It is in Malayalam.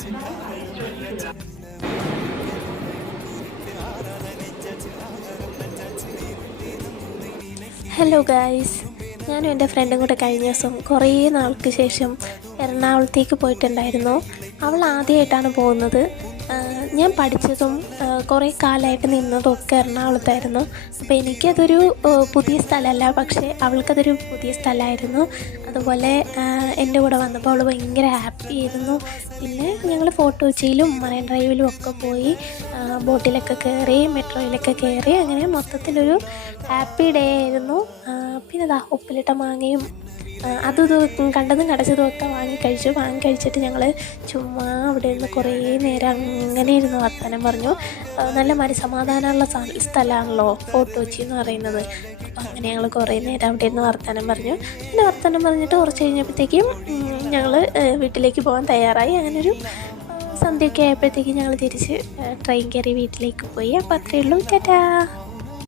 ഹലോ ഗായ്സ്, ഞാനും എൻ്റെ ഫ്രണ്ടും കൂടെ കഴിഞ്ഞ ദിവസം കുറേ നാൾക്ക് ശേഷം എറണാകുളത്തേക്ക് പോയിട്ടുണ്ടായിരുന്നു. അവൾ ആദ്യമായിട്ടാണ് പോകുന്നത്. ഞാൻ പഠിച്ചതും കുറേ കാലമായിട്ട് നിന്നതും ഒക്കെ എറണാകുളത്തായിരുന്നു. അപ്പോൾ എനിക്കതൊരു പുതിയ സ്ഥലമല്ല, പക്ഷേ അവൾക്കതൊരു പുതിയ സ്ഥലമായിരുന്നു. അതുപോലെ എൻ്റെ കൂടെ വന്നപ്പോൾ അവൾ ഭയങ്കര ഹാപ്പി ആയിരുന്നു. പിന്നെ ഞങ്ങൾ ഫോർട്ട് കൊച്ചിയിലും മറൈൻ ഡ്രൈവിലും ഒക്കെ പോയി, ബോട്ടിലൊക്കെ കയറി, മെട്രോയിലൊക്കെ കയറി, അങ്ങനെ മൊത്തത്തിലൊരു ഹാപ്പി ഡേ ആയിരുന്നു. പിന്നെ ദാ ഉപ്പിലിട്ട മാങ്ങയും അതും ഇതും കണ്ടതും കടച്ചതും ഒക്കെ വാങ്ങിക്കഴിച്ചിട്ട് ഞങ്ങൾ ചുമ്മാ അവിടെ നിന്ന് കുറേ നേരം അങ്ങനെ ഇരുന്ന് വർത്തമാനം പറഞ്ഞു. നല്ല മനസ്സമാധാനമുള്ള സ്ഥലമാണല്ലോ ഫോർട്ട് കൊച്ചി എന്ന് പറയുന്നത്. അപ്പോൾ അങ്ങനെ ഞങ്ങൾ കുറേ നേരം അവിടെ ഇരുന്ന് വർത്തമാനം പറഞ്ഞു. പിന്നെ വർത്തമാനം പറഞ്ഞിട്ട് കുറച്ച് കഴിഞ്ഞപ്പോഴത്തേക്കും ഞങ്ങൾ വീട്ടിലേക്ക് പോകാൻ തയ്യാറായി. അങ്ങനൊരു സന്ധ്യയൊക്കെ ആയപ്പോഴത്തേക്കും ഞങ്ങൾ തിരിച്ച് ട്രെയിൻ കയറി വീട്ടിലേക്ക് പോയി. അപ്പോൾ അത്രയേ ഉള്ളൂ. ടാറ്റാ.